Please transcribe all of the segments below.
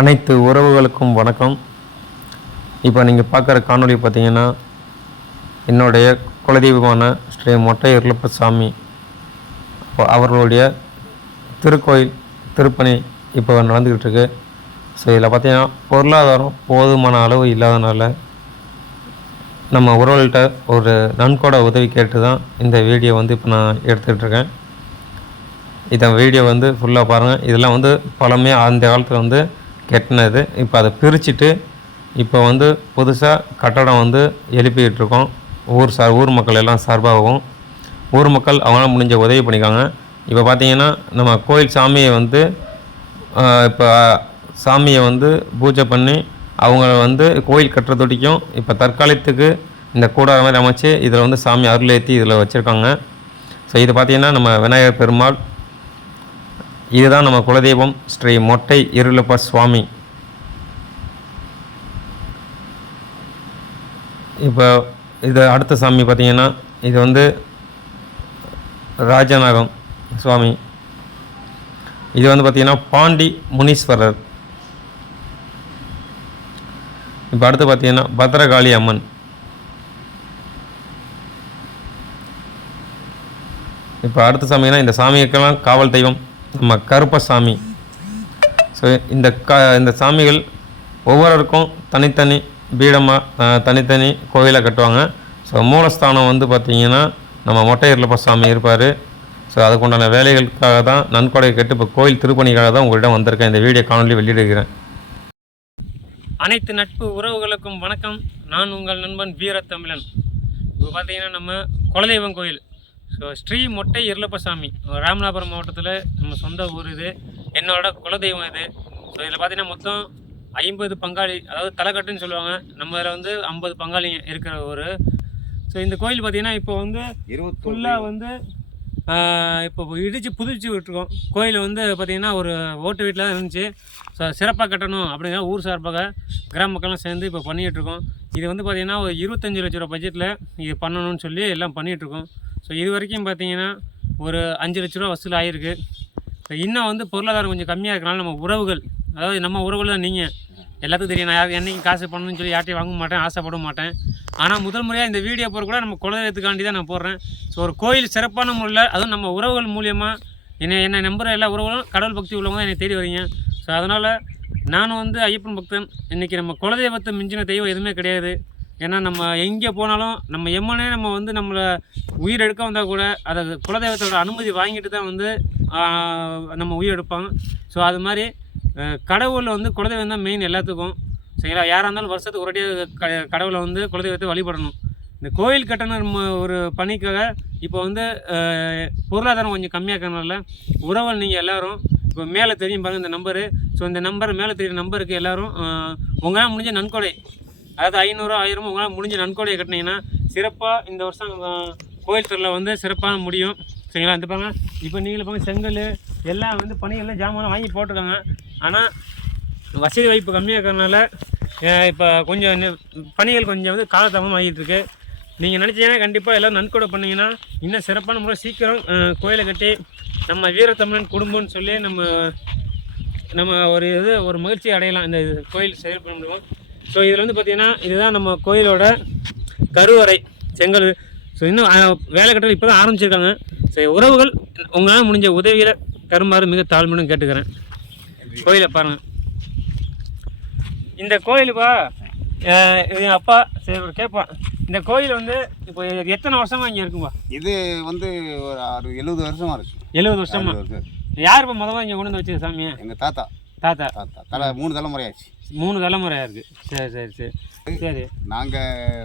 அனைத்து உறவுகளுக்கும் வணக்கம். இப்போ நீங்கள் பார்க்குற காணொளி பார்த்தீங்கன்னா என்னுடைய குலதெய்வமான ஸ்ரீ மொட்டை இருளப்ப சாமி அவர்களுடைய திருக்கோயில் திருப்பணி இப்போ நடந்துக்கிட்டு இருக்கு. ஸோ இதில் பார்த்தீங்கன்னா பொருளாதாரம் போதுமான அளவு இல்லாதனால நம்ம உறவுகள்கிட்ட ஒரு நன்கொடை உதவி கேட்டு தான் இந்த வீடியோ வந்து இப்போ நான் எடுத்துக்கிட்டு இருக்கேன். இந்த வீடியோ வந்து ஃபுல்லாக பாருங்கள் இதெல்லாம் வந்து பழமே அந்த காலத்தில் வந்து கெட்டினது. இப்போ அதை பிரிச்சுட்டு இப்போ வந்து புதுசாக கட்டடம் வந்து எழுப்பிக்கிட்டு இருக்கோம் ஊர் சார் ஊர் மக்கள் எல்லாம் சார்பாகவும். ஊர் மக்கள் அவங்களாம் முடிஞ்ச உதவி பண்ணிக்காங்க இப்போ பார்த்திங்கன்னா நம்ம கோயில் சாமியை வந்து இப்போ சாமியை வந்து பூஜை பண்ணி அவங்க வந்து கோயில் கட்டுறதொட்டிக்கும் இப்போ தற்காலத்துக்கு இந்த கூடார மாதிரி அமைச்சு இதில் வந்து சாமி அருள் ஏற்றி இதில் வச்சுருக்காங்க. ஸோ இது பார்த்திங்கன்னா நம்ம விநாயகர் பெருமாள் இதுதான் நம்ம குலதெய்வம் ஸ்ரீ மொட்டை இருளப்ப சுவாமி. இப்போ இது அடுத்த சாமி பார்த்தீங்கன்னா இது வந்து ராஜநாகம் சுவாமி. இது வந்து பார்த்திங்கன்னா பாண்டி முனீஸ்வரர். இப்போ அடுத்து பார்த்தீங்கன்னா பத்ரகாளி அம்மன். இப்போ அடுத்த சாமினா இந்த சாமிக்கெல்லாம் காவல் தெய்வம். நம்ம கருப்பசாமி. ஸோ இந்த க இந்த சாமிகள் ஒவ்வொருவருக்கும் தனித்தனி பீடமாக தனித்தனி கோவிலை கட்டுவாங்க. ஸோ மூலஸ்தானம் வந்து பார்த்திங்கன்னா நம்ம மொட்டையர்லப்ப சாமி இருப்பார். ஸோ அதுக்குண்டான வேலைகளுக்காக தான் நன்கொடை கேட்டு இப்போ கோயில் திருப்பணிக்காக தான் உங்களிடம் வந்திருக்கேன். இந்த வீடியோ காணொலி வெளியிடுகிறேன். அனைத்து நட்பு உறவுகளுக்கும் வணக்கம். நான் உங்கள் நண்பன் வீரத்தமிழன். இப்போ பார்த்தீங்கன்னா நம்ம குலதெய்வம் கோயில். ஸோ ஸ்ரீ மொட்டை இருளப்பசாமி ராமநாதபுரம் மாவட்டத்தில் நம்ம சொந்த ஊர் இது. என்னோட குலதெய்வம் இது. ஸோ இதில் பார்த்தீங்கன்னா மொத்தம் ஐம்பது பங்காளி அதாவது தலைக்கட்டுன்னு சொல்லுவாங்க. நம்ம இதில் வந்து ஐம்பது பங்காளி இருக்கிற ஊர். ஸோ இந்த கோயில் பார்த்தீங்கன்னா இப்போ வந்து ஃபுல்லாக வந்து இப்போ இடித்து புதுப்பிச்சு விட்டுருக்கோம். கோயில் வந்து பார்த்திங்கன்னா ஒரு ஓட்டு வீட்டில் தான் இருந்துச்சு. ஸோ சிறப்பாக கட்டணும் அப்படிங்கிற ஊர் சார்பாக கிராம மக்கள்லாம் சேர்ந்து இப்போ பண்ணிகிட்டு இருக்கோம். இது வந்து பார்த்திங்கன்னா ஒரு இருபத்தஞ்சு லட்ச ரூபா பட்ஜெட்டில் இது பண்ணணும்னு சொல்லி எல்லாம் பண்ணிகிட்டு இருக்கோம். ஸோ இது வரைக்கும் பார்த்தீங்கன்னா ஒரு அஞ்சு லட்ச ரூபா வசூல் ஆகிருக்கு இன்னும் வந்து பொருளாதாரம் கொஞ்சம் கம்மியாக இருக்கனால நம்ம உறவுகள் அதாவது நம்ம உறவுகள் தான் நீங்கள் எல்லாத்துக்கும் தெரியும். நான் யார் என்னைக்கும் காசு பண்ணணும்னு சொல்லி யார்ட்டையும் வாங்க மாட்டேன் ஆசைப்பட மாட்டேன். ஆனால் முதல் முறையாக இந்த வீடியோ போகிற கூட நம்ம குலதெய்வத்துக்காண்டி தான் நான் போடுறேன். ஸோ ஒரு கோயில் சிறப்பான முறையில் அதுவும் நம்ம உறவுகள் மூலியமாக என்னை என்னை நம்புகிற எல்லா உறவுகளும் கடவுள் பக்தி உள்ளவங்க தான் என்னை தேடி வரீங்க. ஸோ அதனால் நானும் வந்து ஐயப்பன் பக்தன். இன்றைக்கி நம்ம குலதெய்வத்தை மிஞ்சின தெய்வம் எதுவுமே கிடையாது. ஏன்னா நம்ம எங்கே போனாலும் நம்ம எம்மனே நம்ம வந்து நம்மளை உயிர் எடுக்க வந்தால் கூட அதை குலதெய்வத்தோட அனுமதி வாங்கிட்டு தான் வந்து நம்ம உயிர் எடுப்பாங்க. ஸோ அது மாதிரி கடவுளில் வந்து குலதெய்வம் தான் மெயின் எல்லாத்துக்கும். சரிங்களா? யாராக இருந்தாலும் வருஷத்துக்கு ஒரு க கடவுளை வந்து குலதெய்வத்தை வழிபடணும். இந்த கோயில் கட்டணம் ஒரு பணிக்காக இப்போ வந்து பொருளாதாரம் கொஞ்சம் கம்மியாக இருக்கிறனால உறவுகள் நீங்கள் எல்லோரும் இப்போ மேலே தெரியும் பாருங்கள் இந்த நம்பரு. ஸோ இந்த நம்பர் மேலே தெரியும் நம்பருக்கு எல்லாரும் உங்களால் முடிஞ்ச நன்கொடை அதாவது ஐநூறு ஆயிரமும் உங்களால் முடிஞ்ச நன்கொடையை கட்டினீங்கன்னா சிறப்பாக இந்த வருஷம் கோயில் திருவிழா வந்து சிறப்பாக முடியும். சரிங்களா? இந்த பாருங்க. இப்போ நீங்களும் பாருங்க செங்கல் எல்லாம் வந்து பணிகள்லாம் ஜாமான் வாங்கி போட்டிருக்காங்க. ஆனால் வசதி வாய்ப்பு கம்மியாக இருக்கிறதுனால இப்போ கொஞ்சம் பணிகள் கொஞ்சம் வந்து காலதாமதம் ஆகிட்டுருக்கு. நீங்கள் நினச்சிங்கன்னா கண்டிப்பாக எல்லோரும் நன்கொடை பண்ணிங்கன்னா இன்னும் சிறப்பான முறை சீக்கிரம் கோயிலை கட்டி நம்ம வீரத்தமிழன் குடும்பம்னு சொல்லி நம்ம நம்ம ஒரு இது ஒரு மகிழ்ச்சி அடையலாம். இந்த இது கோயில் செயல்பட முடியும். ஸோ இதில் வந்து பார்த்திங்கன்னா இதுதான் நம்ம கோயிலோட கருவறை செங்கல். ஸோ இன்னும் வேலை கட்டல் இப்போ தான் ஆரம்பிச்சிருக்காங்க. ஸோ உறவுகள் உங்களால் முடிஞ்ச உதவியில் தருமாறு மிக தாழ்மையுடன் கேட்டுக்கிறேன். கோயிலை பாருங்கள் இந்த கோயிலுப்பா என் அப்பா சரி ஒரு கேட்பான் இந்த கோயில் வந்து இப்போ எத்தனை வருஷமா இங்கே இருக்குப்பா இது வந்து ஒரு ஆறு எழுபது வருஷமா இருக்கு. எழுபது வருஷமா. யார் இப்போ முதல்ல இங்கே கொண்டு வந்து வச்சது சாமியை? எங்க தாத்தா. தாத்தா. தாத்தா. தலை மூணு தலைமுறையாச்சு. மூணு தலைமுறையாக இருக்குது சரி சரி சரி. சரி. நாங்க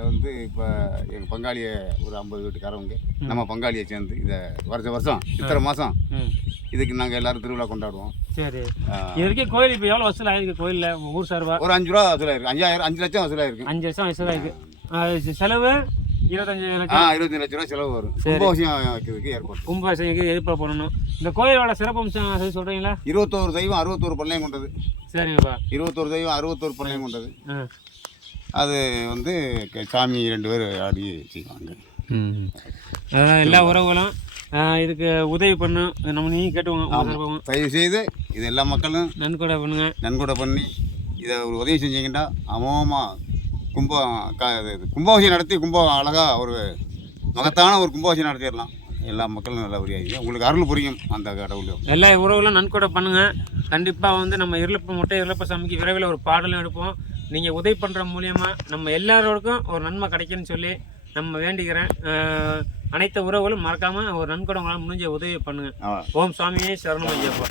வந்து இப்போ எங்க பங்காளிய ஒரு ஐம்பது வீட்டுக்காரவங்க. நம்ம பங்காளியை சேர்ந்து இதை வருஷம் வருஷம் இத்தனை மாசம் ம். இதுக்கு நாங்க எல்லாரும் திருவிழா கொண்டாடுவோம். சரி. ஆ, இது வரைக்கும் கோயில் இப்போ எவ்வளோ வசூல் ஆயிருக்கு கோயிலில்? ஊர் சார்பா? ஒரு அஞ்சு ரூபா வசூலாயிருக்கு அஞ்சாயிரம் அஞ்சு லட்சம் வசூலாயிருக்கு அஞ்சு லட்சம் வசூல் ஆயிருக்கு. ஆ, செலவு? இருபத்தஞ்சு ஆ லட்சம் இருபத்தஞ்சு லட்ச ரூபா செலவு வரும். கும்பாபிஷேகம் வைக்கிறதுக்கு ஏற்பாடு கும்பாசைக்கு எதிர்ப்பாக பண்ணணும். இந்த கோயிலோட சிறப்பம்சம் அது சொல்கிறீங்களா இருபத்தோரு தெய்வம் அறுபத்தோரு பள்ளையம் கொண்டது. சரிங்கப்பா. இருபத்தோரு தெய்வம் அறுபத்தோரு பள்ளையம் கொண்டது. ஆ. அது வந்து க- சாமி ரெண்டு பேர் ஆடி செய்வாங்க. அதான் எல்லா உறவுகளும் இதுக்கு உதவி பண்ணு நம்ம நீ கேட்டுவாங்க உங்க சார்பாகவும். தயவு செய்து இது எல்லா மக்களும் நன்கொடை பண்ணுங்க. நன்கொடை பண்ணி இதை ஒரு உதவி செஞ்சீங்கன்னா அமோகமாக கும்பம் க இது கும்பாபிஷேகம் நடத்தி கும்பம் அழகாக ஒரு மகத்தான ஒரு கும்பாபிஷேகம் நடத்திடலாம். எல்லா மக்களும் நல்லபடியாக உங்களுக்கு அருள் புரியும் அந்த கடவுளும் எல்லா உறவுகளும் நன்கொடை பண்ணுங்க. கண்டிப்பாக வந்து நம்ம இருளப்ப முட்டை இருளப்ப சாமிக்கு விரைவில் ஒரு பாடலும் எடுப்போம். நீங்கள் உதவி பண்ணுற மூலியமா நம்ம எல்லாரோருக்கும் ஒரு நன்மை கிடைக்குன்னு சொல்லி நம்ம வேண்டிக்கிறேன். அனைத்து உறவுகளும் மறக்காமல் ஒரு நன்கொடை உங்களால் முடிஞ்ச உதவி பண்ணுங்க. ஆமாம் ஓம் சுவாமியே சரணம் ஐயப்பா.